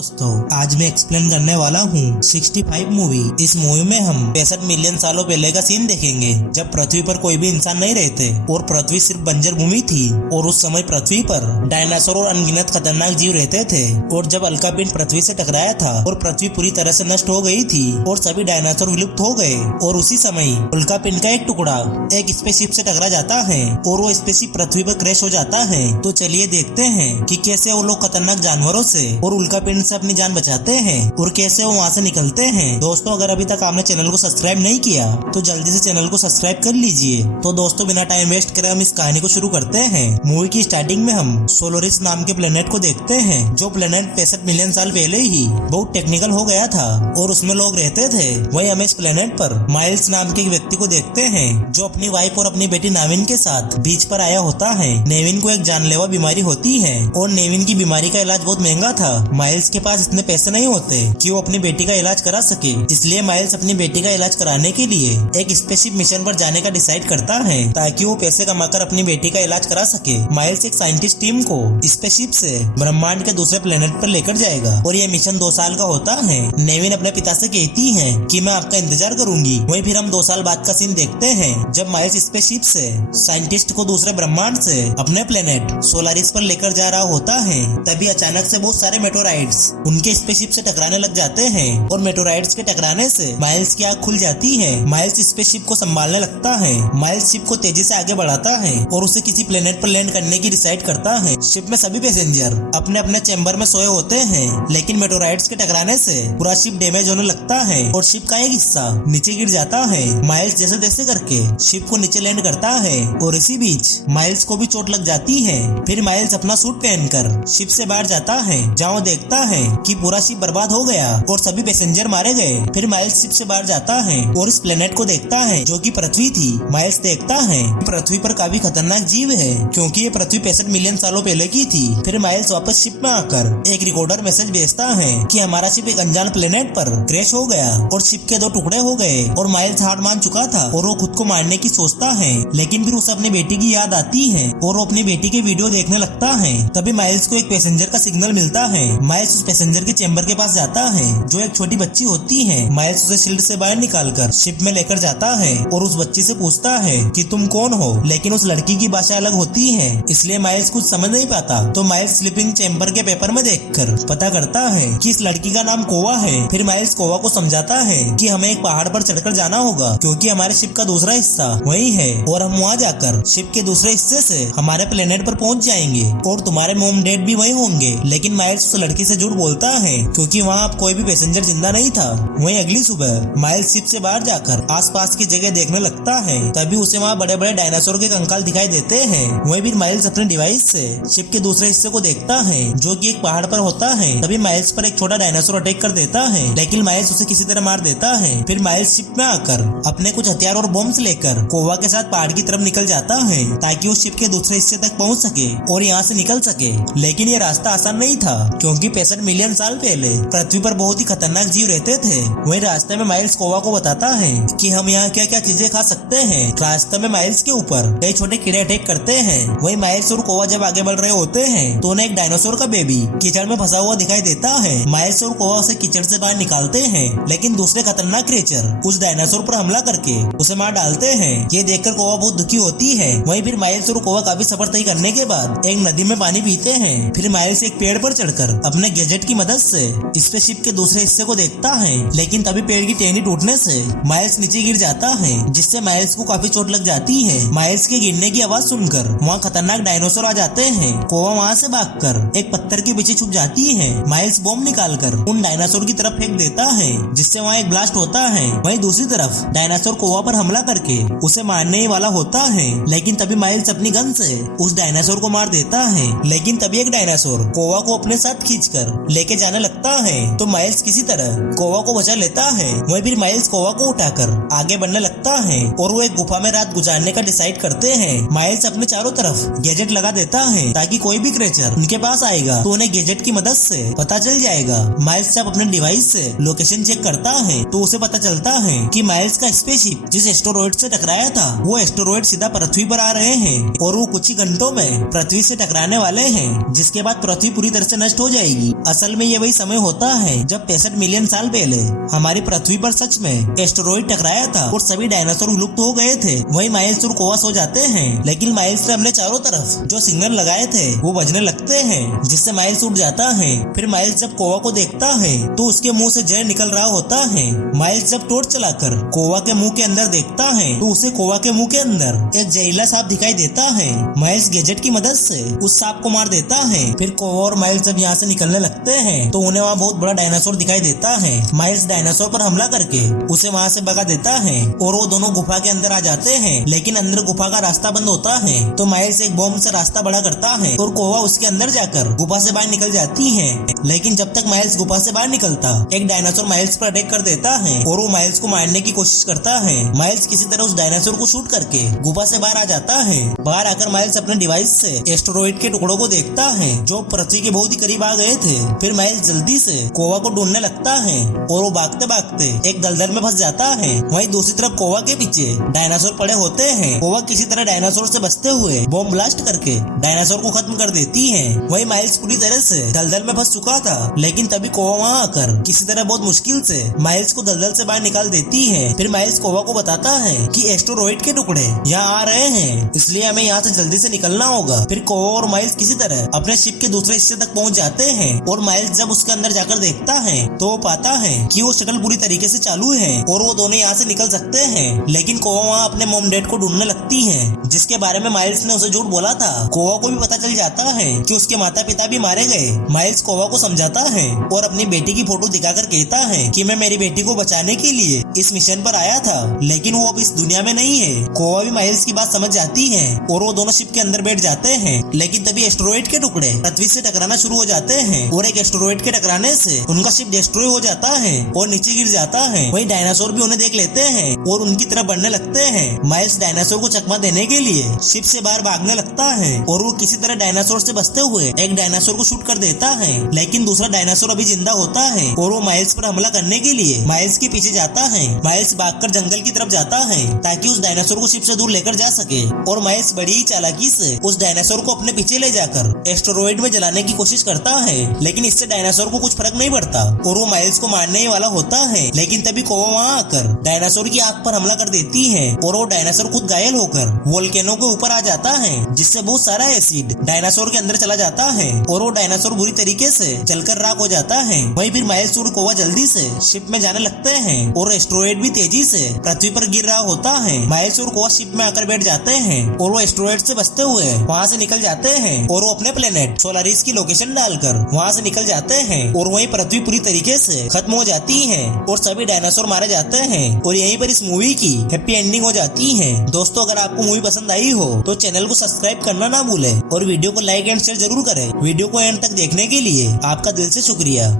दोस्तों, आज मैं एक्सप्लेन करने वाला हूँ 65 मूवी। इस मूवी में हम 65 मिलियन सालों पहले का सीन देखेंगे, जब पृथ्वी पर कोई भी इंसान नहीं रहते और पृथ्वी सिर्फ बंजर भूमि थी। और उस समय पृथ्वी पर डायनासोर और अनगिनत खतरनाक जीव रहते थे। और जब उल्का पिंड पृथ्वी से टकराया था और पृथ्वी पूरी तरह से नष्ट हो गई थी और सभी डायनासोर विलुप्त हो गए। और उसी समय उल्का पिंड का एक टुकड़ा एक स्पेसशिप से टकरा जाता है और वो स्पेसशिप पृथ्वी पर क्रैश हो जाता है। तो चलिए देखते हैं कि कैसे वो लोग खतरनाक जानवरों से और उल्का पिंड से अपनी जान बचाते हैं और कैसे वो वहाँ से निकलते हैं। दोस्तों, अगर अभी तक आपने चैनल को सब्सक्राइब नहीं किया तो जल्दी से चैनल को सब्सक्राइब कर लीजिए। तो दोस्तों, बिना टाइम वेस्ट करे हम इस कहानी को शुरू करते हैं। मूवी की स्टार्टिंग में हम सोलोरिस नाम के प्लेनेट को देखते हैं, जो प्लेनेट 65 मिलियन साल पहले ही बहुत टेक्निकल हो गया था और उसमें लोग रहते थे। वही हम इस प्लेनेट पर माइल्स नाम के एक व्यक्ति को देखते हैं, जो अपनी वाइफ और अपनी बेटी नेविन के साथ बीच पर आया होता है। नेविन को एक जानलेवा बीमारी होती है और नेविन की बीमारी का इलाज बहुत महंगा था। माइल्स के पास इतने पैसे नहीं होते कि वो अपनी बेटी का इलाज करा सके, इसलिए माइल्स अपनी बेटी का इलाज कराने के लिए एक स्पेसशिप मिशन पर जाने का डिसाइड करता है, ताकि वो पैसे कमाकर अपनी बेटी का इलाज करा सके। माइल्स एक साइंटिस्ट टीम को स्पेसशिप से ब्रह्मांड के दूसरे प्लेनेट पर लेकर जाएगा और ये मिशन 2 साल का होता है। नेविन अपने पिता से कहती है कि मैं आपका इंतजार करूंगी। वहीं फिर हम 2 साल बाद का सीन देखते हैं, जब माइल्स स्पेसशिप से साइंटिस्ट को दूसरे ब्रह्मांड से अपने प्लेनेट सोलारिस पर लेकर जा रहा होता है। तभी अचानक से बहुत सारे मेटोराइट्स उनके स्पेसशिप से टकराने लग जाते हैं और मेटोराइट्स के टकराने से माइल्स की आंख खुल जाती है। माइल्स स्पेसशिप को संभालने लगता है। माइल्स शिप को तेजी से आगे बढ़ाता है और उसे किसी प्लेनेट पर लैंड करने की डिसाइड करता है। शिप में सभी पैसेंजर अपने अपने चैम्बर में सोए होते हैं, लेकिन मेटोराइट्स के टकराने से पूरा शिप डैमेज होने लगता है और शिप का एक हिस्सा नीचे गिर जाता है। माइल्स जैसे तैसे करके शिप को नीचे लैंड करता है और इसी बीच माइल्स को भी चोट लग जाती है। फिर माइल्स अपना सूट पहनकर शिप से बाहर जाता है, जहाँ वो देखता है कि पूरा शिप बर्बाद हो गया और सभी पैसेंजर मारे गए। फिर माइल्स शिप से बाहर जाता है और इस प्लेनेट को देखता है, जो कि पृथ्वी थी। माइल्स देखता है पृथ्वी पर काफी खतरनाक जीव है, क्योंकि ये पृथ्वी 65 मिलियन सालों पहले की थी। फिर माइल्स वापस शिप में आकर एक रिकॉर्डर मैसेज भेजता है कि हमारा शिप एक अनजान प्लेनेट पर क्रैश हो गया और शिप के 2 टुकड़े हो गए। और माइल्स हार मान चुका था और वो खुद को मारने की सोचता है, लेकिन फिर उसे अपनी बेटी की याद आती है और वो अपनी बेटी के वीडियो देखने लगता है। तभी माइल्स को एक पैसेंजर का सिग्नल मिलता है। माइल्स उस पैसेंजर के चैम्बर के पास जाता है, जो एक छोटी बच्ची होती है। माइल्स उसे शील्ड से बाहर निकालकर शिप में लेकर जाता है और उस बच्ची से पूछता है कि तुम कौन हो, लेकिन उस लड़की की भाषा अलग होती है, इसलिए माइल्स कुछ समझ नहीं पाता। तो माइल्स स्लीपिंग चैम्बर के पेपर में देखकर पता करता है कि इस लड़की का नाम कोवा है। फिर माइल्स कोवा को समझाता है कि हमें एक पहाड़ पर चढ़कर जाना होगा, क्योंकि हमारे शिप का दूसरा हिस्सा वही है और हम वहाँ जाकर शिप के दूसरे हिस्से से हमारे प्लेनेट पर पहुँच जाएंगे और तुम्हारे मॉम डैड भी वही होंगे। लेकिन माइल्स उस लड़की से झूठ बोलता है, क्योंकि वहाँ अब कोई भी पैसेंजर जिंदा नहीं था। वहीं अगली सुबह माइल्स शिप से बाहर जाकर आसपास की जगह देखने लगता है। तभी उसे वहाँ बड़े बड़े डायनासोर के कंकाल दिखाई देते हैं। वहीं भी माइल्स अपने डिवाइस से शिप के दूसरे हिस्से को देखता है, जो कि एक पहाड़ पर होता है। तभी माइल्स पर एक छोटा डायनासोर अटैक कर देता है, लेकिन माइल्स उसे किसी तरह मार देता है। फिर माइल्स शिप में आकर अपने कुछ हथियार और बॉम्ब्स लेकर कोवा के साथ पहाड़ की तरफ निकल जाता है, ताकि वो शिप के दूसरे हिस्से तक पहुँच सके और यहाँ से निकल सके। लेकिन ये रास्ता आसान नहीं था, क्योंकि 65 मिलियन साल पहले पृथ्वी पर बहुत ही खतरनाक जीव रहते थे। वहीं रास्ते में माइल्स कोवा को बताता है कि हम यहाँ क्या क्या चीजें खा सकते हैं। रास्ते में माइल्स के ऊपर कई छोटे कीड़े अटैक करते हैं। वहीं माइल्स और कोवा जब आगे बढ़ रहे होते हैं तो उन्हें एक डायनासोर का बेबी कीचड़ में फंसा हुआ दिखाई देता है। माइल्स और कोवा उसे कीचड़ से बाहर निकालते हैं, लेकिन दूसरे खतरनाक क्रिएचर उस डायनासोर पर हमला करके उसे मार डालते हैं। ये देखकर कोवा बहुत दुखी होती है। वहीं फिर माइल्स और कोवा काफी सफर तय करने के बाद एक नदी में पानी पीते हैं। फिर माइल्स एक पेड़ पर चढ़कर अपने गैजेट की मदद से स्पेसशिप के दूसरे हिस्से को देखता है, लेकिन तभी पेड़ की टहनी टूटने से माइल्स नीचे गिर जाता है, जिससे माइल्स को काफी चोट लग जाती है। माइल्स के गिरने की आवाज सुनकर वहाँ खतरनाक डायनासोर आ जाते हैं। कोवा वहाँ से भागकर एक पत्थर के पीछे छुप जाती है। माइल्स बॉम्ब निकालकर उन डायनासोर की तरफ फेंक देता है, जिससे वहाँ एक ब्लास्ट होता है। वहीं दूसरी तरफ डायनासोर कोवा पर हमला करके उसे मारने ही वाला होता है, लेकिन तभी माइल्स अपनी गन से उस डायनासोर को मार देता है। लेकिन तभी एक डायनासोर कोवा को अपने साथ खींचकर लेके जाने लगता है, तो माइल्स किसी तरह कोवा को बचा लेता है। वहीं फिर माइल्स कोवा को उठाकर आगे बढ़ने लगता है और वो एक गुफा में रात गुजारने का डिसाइड करते हैं। माइल्स अपने चारों तरफ गैजेट लगा देता है, ताकि कोई भी क्रिएचर उनके पास आएगा तो उन्हें गैजेट की मदद से पता चल जाएगा। माइल्स जब अपने डिवाइस से लोकेशन चेक करता है तो उसे पता चलता है कि माइल्स का स्पेसशिप जिस एस्टेरॉयड से टकराया था वो एस्टेरॉयड सीधा पृथ्वी पर आ रहे हैं और वो कुछ ही घंटों में पृथ्वी से टकराने वाले हैं, जिसके बाद पृथ्वी पूरी तरह से नष्ट हो जाएगी। असल में ये वही समय होता है जब 65 मिलियन साल पहले हमारी पृथ्वी पर सच में एस्टेरॉइड टकराया था और सभी डायनासोर विलुप्त हो गए थे। वही माइल्स और कोवा सो जाते हैं, लेकिन माइल्स ने हमने चारों तरफ जो सिग्नल लगाए थे वो बजने लगते हैं, जिससे माइल्स उठ जाता है। फिर माइल्स जब कोवा को देखता है तो उसके मुंह से जहर निकल रहा होता है। माइल्स जब टॉर्च चलाकर कोवा के मुंह के अंदर देखता है तो उसे कोवा के मुंह के अंदर एक जहरीला सांप दिखाई देता है। माइल्स गैजेट की मदद से उस सांप को मार देता है। फिर कोवा और माइल्स जब यहाँ से निकलने लगते हैं तो उन्हें वहाँ बहुत बड़ा डायनासोर दिखाई देता है। माइल्स डायनासोर पर हमला करके उसे वहाँ से भगा देता है और वो दोनों गुफा के अंदर आ जाते हैं, लेकिन अंदर गुफा का रास्ता बंद होता है। तो माइल्स एक बॉम्ब से रास्ता बड़ा करता है और कोवा उसके अंदर जाकर गुफा से बाहर निकल जाती है। लेकिन जब तक माइल्स गुफा से बाहर निकलता, एक डायनासोर माइल्स पर अटैक कर देता है और वो माइल्स को मारने की कोशिश करता है। माइल्स किसी तरह उस डायनासोर को शूट करके गुफा से बाहर आ जाता है। बाहर आकर माइल्स अपने डिवाइस से एस्टेरॉइड के टुकड़ों को देखता है जो पृथ्वी के बहुत ही करीब आ गए थे। फिर माइल्स जल्दी से कोवा को ढूंढने लगता है और वो भागते भागते एक दलदल में फंस जाता है। वहीं दूसरी तरफ कोवा के पीछे डायनासोर पड़े होते हैं। कोवा किसी तरह डायनासोर से बचते हुए बॉम्ब ब्लास्ट करके डायनासोर को खत्म कर देती है। वहीं माइल्स पूरी तरह से दलदल में फंस चुका था, लेकिन तभी कोवा वहाँ आकर किसी तरह बहुत मुश्किल से माइल्स को दलदल से बाहर निकाल देती है। फिर माइल्स कोवा को बताता है कि एस्टेरॉइड के टुकड़े यहाँ आ रहे हैं, इसलिए हमें यहाँ से जल्दी से निकलना होगा। फिर कोवा और माइल्स किसी तरह अपने शिप के दूसरे हिस्से तक पहुँच जाते हैं और माइल्स जब उसके अंदर जाकर देखता है तो वो पाता है कि वो शटल पूरी तरीके से चालू है और वो दोनों यहाँ से निकल सकते हैं। लेकिन कोवा वहाँ अपने मॉम डैड को ढूंढने लगती है, जिसके बारे में माइल्स ने उसे झूठ बोला था। कोवा को भी पता चल जाता है कि उसके माता पिता भी मारे गए। माइल्स कोवा को समझाता है और अपनी बेटी की फोटो दिखाकर कहता है कि मैं मेरी बेटी को बचाने के लिए इस मिशन पर आया था, लेकिन वो अब इस दुनिया में नहीं है। कोवा भी माइल्स की बात समझ जाती है और वो दोनों शिप के अंदर बैठ जाते हैं। लेकिन तभी एस्टेरॉइड के टुकड़े पृथ्वी से टकराना शुरू हो जाते हैं और एक एस्टेरॉइड के टकराने से उनका शिप डिस्ट्रॉय हो जाता है और नीचे गिर जाता है। वहीं डायनासोर भी उन्हें देख लेते हैं और उनकी तरफ बढ़ने लगते हैं। माइल्स डायनासोर को चकमा देने के लिए शिप से बाहर भागने लगता है और वो किसी तरह डायनासोर से बचते हुए एक डायनासोर को शूट कर देता है, लेकिन दूसरा डायनासोर अभी जिंदा होता है और वो माइल्स पर हमला करने के लिए माइल्स के पीछे जाता है। माइल्स भागकर जंगल की तरफ जाता है ताकि उस डायनासोर को शिप से दूर लेकर जा सके और माइल्स बड़ी ही चालाकी से उस डायनासोर को अपने पीछे ले जाकर एस्टेरॉइड में जलाने की कोशिश करता है, लेकिन इससे डायनासोर को कुछ फर्क नहीं पड़ता और वो माइल्स को मारने ही वाला होता है। लेकिन तभी कोवा वहाँ आकर डायनासोर की आंख पर हमला कर देती है और वो डायनासोर खुद घायल होकर वोल्केनो के ऊपर आ जाता है, जिससे बहुत सारा एसिड डायनासोर के अंदर चला जाता है और वो डायनासोर बुरी तरीके से जलकर राख हो जाता है। वहीं फिर माइल्स और कोवा जल्दी से शिप में जाने लगते हैं और एस्टेरॉइड भी तेजी से पृथ्वी पर गिर रहा होता है। माइल्स और कोवा शिप में आकर बैठ जाते हैं और वो एस्टेरॉइड से बचते हुए वहाँ से निकल जाते हैं और वो अपने प्लेनेट सोलारिस की लोकेशन डालकर वहाँ से निकल जाते हैं और वहीं पृथ्वी पूरी तरीके से खत्म हो जाती है और सभी डायनासोर मारे जाते हैं और यहीं पर इस मूवी की हैप्पी एंडिंग हो जाती है। दोस्तों, अगर आपको मूवी पसंद आई हो तो चैनल को सब्सक्राइब करना ना भूलें और वीडियो को लाइक एंड शेयर जरूर करें। वीडियो को एंड तक देखने के लिए आपका दिल से शुक्रिया।